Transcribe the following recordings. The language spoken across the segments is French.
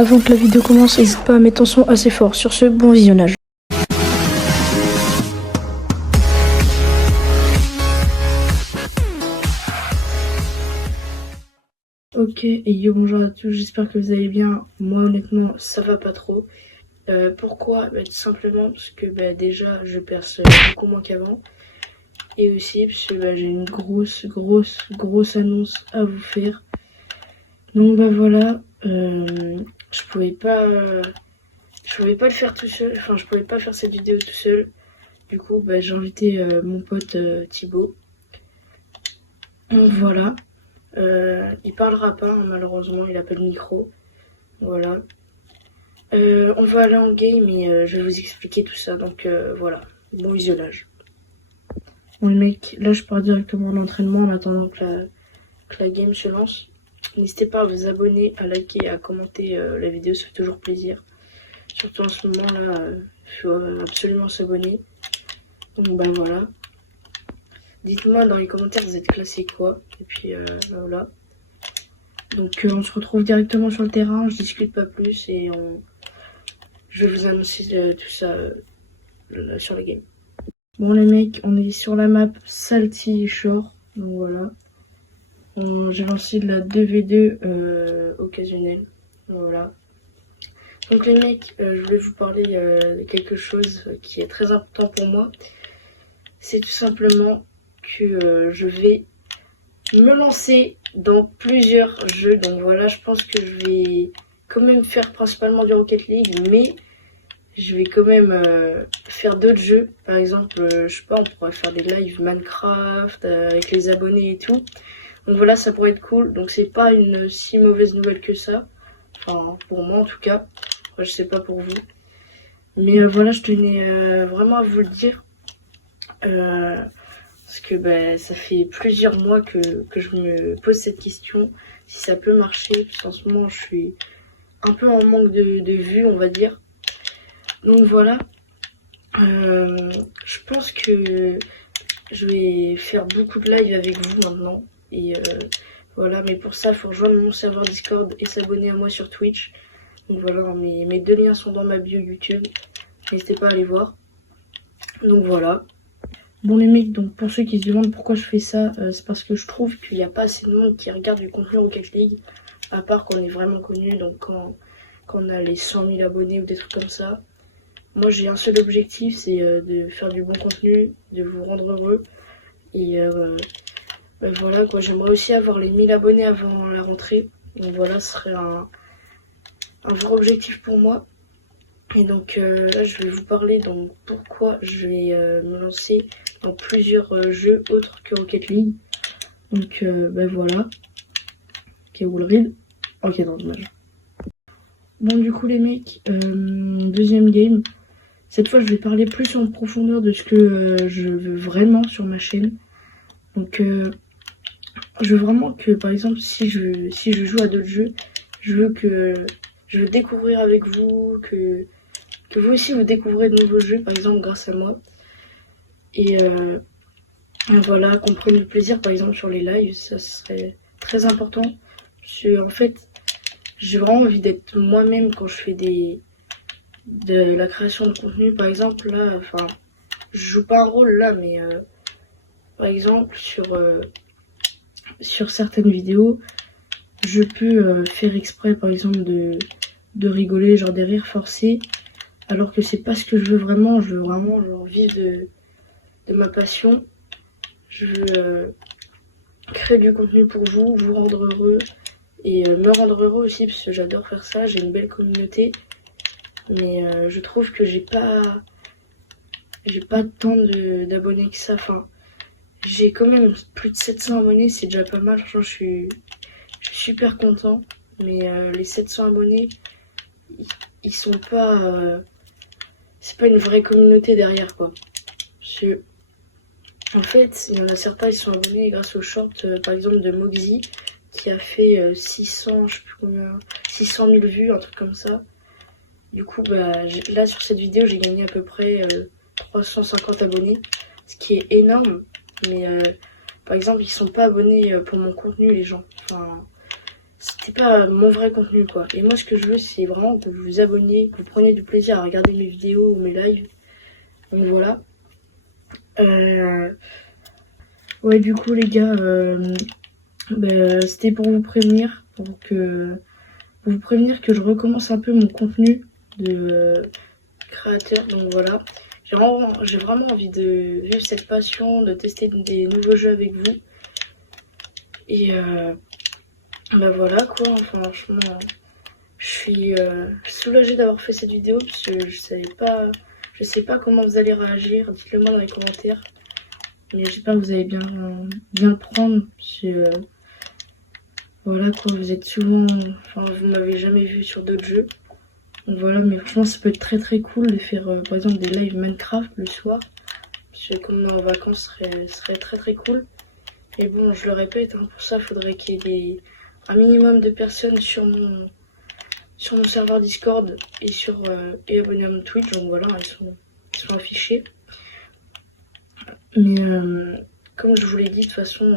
Avant que la vidéo commence, n'hésite pas à mettre ton son assez fort. Sur ce, bon visionnage. Ok, et yo, bonjour à tous, j'espère que vous allez bien. Moi honnêtement, ça va pas trop. Pourquoi? Tout simplement parce que déjà, je perce beaucoup moins qu'avant. Et aussi parce que j'ai une grosse annonce à vous faire. Donc voilà, je pouvais pas le faire tout seul, enfin je pouvais pas faire cette vidéo tout seul. Du coup j'ai invité mon pote Thibaut. Donc voilà, il parlera pas hein, malheureusement, il a pas de micro. Voilà. On va aller en game et je vais vous expliquer tout ça, donc voilà, bon visionnage. Bon les mecs, là je pars directement en entraînement en attendant que la game se lance. N'hésitez pas à vous abonner, à liker et à commenter la vidéo, ça fait toujours plaisir. Surtout en ce moment là, il faut absolument s'abonner. Donc voilà. Dites-moi dans les commentaires vous êtes classé quoi. Et puis voilà. Donc on se retrouve directement sur le terrain, je discute pas plus et je vais vous annoncer tout ça sur la game. Bon les mecs, on est sur la map Salty Shore. Donc voilà. J'ai lancé de la 2v2 occasionnelle. Voilà. Donc les mecs, je voulais vous parler de quelque chose qui est très important pour moi. C'est tout simplement que je vais me lancer dans plusieurs jeux. Donc voilà, je pense que je vais quand même faire principalement du Rocket League, mais je vais quand même faire d'autres jeux. Par exemple, je sais pas, on pourrait faire des lives Minecraft avec les abonnés et tout. Donc voilà, ça pourrait être cool. Donc c'est pas une si mauvaise nouvelle que ça. Enfin, pour moi en tout cas. Enfin, je sais pas pour vous. Mais voilà, je tenais vraiment à vous le dire. Parce que ça fait plusieurs mois que je me pose cette question. Si ça peut marcher. Parce qu'en ce moment, je suis un peu en manque de vues, on va dire. Donc voilà. Je pense que je vais faire beaucoup de live avec vous maintenant. Et voilà, mais pour ça, il faut rejoindre mon serveur Discord et s'abonner à moi sur Twitch. Donc voilà, mes deux liens sont dans ma bio YouTube. N'hésitez pas à aller voir. Donc voilà. Bon les mecs, donc pour ceux qui se demandent pourquoi je fais ça, c'est parce que je trouve qu'il n'y a pas assez de monde qui regarde du contenu Rocket League. À part qu'on est vraiment connu, donc quand on a les 100 000 abonnés ou des trucs comme ça. Moi j'ai un seul objectif, c'est de faire du bon contenu, de vous rendre heureux. Et voilà quoi, j'aimerais aussi avoir les 1000 abonnés avant la rentrée. Donc voilà, ce serait un vrai objectif pour moi. Et donc là je vais vous parler donc pourquoi je vais me lancer dans plusieurs jeux autres que Rocket League. Donc voilà. Ok, Wallreed. Ok, non, dommage. Bon du coup les mecs, deuxième game. Cette fois je vais parler plus en profondeur de ce que je veux vraiment sur ma chaîne. Donc je veux vraiment que par exemple si je joue à d'autres jeux, je veux découvrir avec vous, que vous aussi vous découvrez de nouveaux jeux par exemple grâce à moi. Et voilà, qu'on prenne du plaisir par exemple sur les lives, ça serait très important. Parce que en fait, j'ai vraiment envie d'être moi-même quand je fais de la création de contenu. Par exemple là, enfin, je joue pas un rôle là, mais par exemple sur certaines vidéos, je peux faire exprès par exemple de rigoler, genre des rires forcés, alors que c'est pas ce que je veux vraiment. Je veux vraiment genre vivre de ma passion. Je veux créer du contenu pour vous, vous rendre heureux et me rendre heureux aussi parce que j'adore faire ça. J'ai une belle communauté, mais je trouve que j'ai pas tant d'abonnés que ça. Enfin, j'ai quand même plus de 700 abonnés, c'est déjà pas mal. Franchement, je suis super content, mais les 700 abonnés, ils sont pas... c'est pas une vraie communauté derrière, quoi. Parce que, en fait, il y en a certains, ils sont abonnés grâce au short, par exemple, de Moxie, qui a fait 600, je sais plus combien, 600 000 vues, un truc comme ça. Du coup, là, sur cette vidéo, j'ai gagné à peu près 350 abonnés, ce qui est énorme. Mais, par exemple, ils sont pas abonnés pour mon contenu, les gens. Enfin, c'est pas mon vrai contenu quoi. Et moi ce que je veux c'est vraiment que vous vous abonniez, que vous preniez du plaisir à regarder mes vidéos ou mes lives. Donc voilà. Ouais du coup les gars, c'était pour vous prévenir, pour vous prévenir que je recommence un peu mon contenu de créateur. Donc voilà. J'ai vraiment envie de vivre cette passion, de tester des nouveaux jeux avec vous. Et bah voilà quoi, enfin, franchement, je suis soulagée d'avoir fait cette vidéo parce que je sais pas comment vous allez réagir. Dites-le moi dans les commentaires. Mais j'espère que vous allez bien le prendre. Parce que, voilà quoi, vous êtes souvent, enfin vous m'avez jamais vu sur d'autres jeux. Donc voilà, mais franchement ça peut être très très cool de faire par exemple des lives Minecraft le soir. Parce que comme on est en vacances, ce serait très très cool. Et bon, je le répète, hein, pour ça il faudrait qu'il y ait un minimum de personnes sur mon serveur Discord et abonnés à mon Twitch. Donc voilà, ils sont affichés. Mais comme je vous l'ai dit, de toute façon,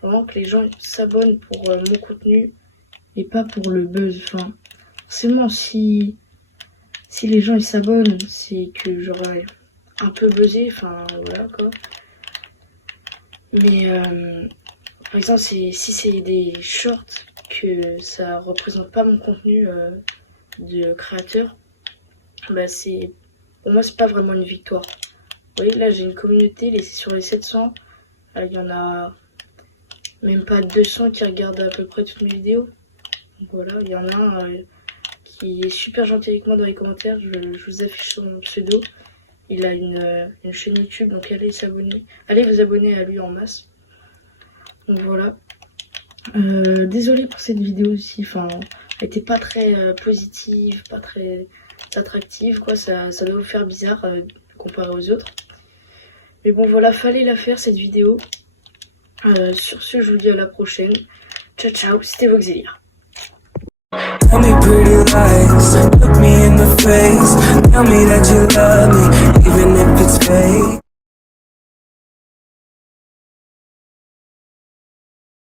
vraiment que les gens s'abonnent pour mon contenu et pas pour le buzz. Enfin, forcément, si les gens ils s'abonnent, c'est que j'aurais un peu buzzé. Enfin, voilà quoi. Mais par exemple, si c'est des shorts que ça représente pas mon contenu de créateur, bah pour moi c'est pas vraiment une victoire. Vous voyez là j'ai une communauté, sur les 700, il y en a même pas 200 qui regardent à peu près toutes mes vidéos. Donc voilà, il y en a un qui est super gentil avec moi dans les commentaires, je vous affiche son pseudo. Il a une chaîne YouTube, donc allez vous abonner à lui en masse. Donc voilà. Désolée pour cette vidéo aussi, enfin, elle était pas très positive, pas très attractive, quoi, ça doit vous faire bizarre comparé aux autres. Mais bon voilà, fallait la faire cette vidéo. Sur ce, je vous dis à la prochaine. Ciao ciao, c'était Voxelia. Tell me pretty lies, look me in the face, tell me that you love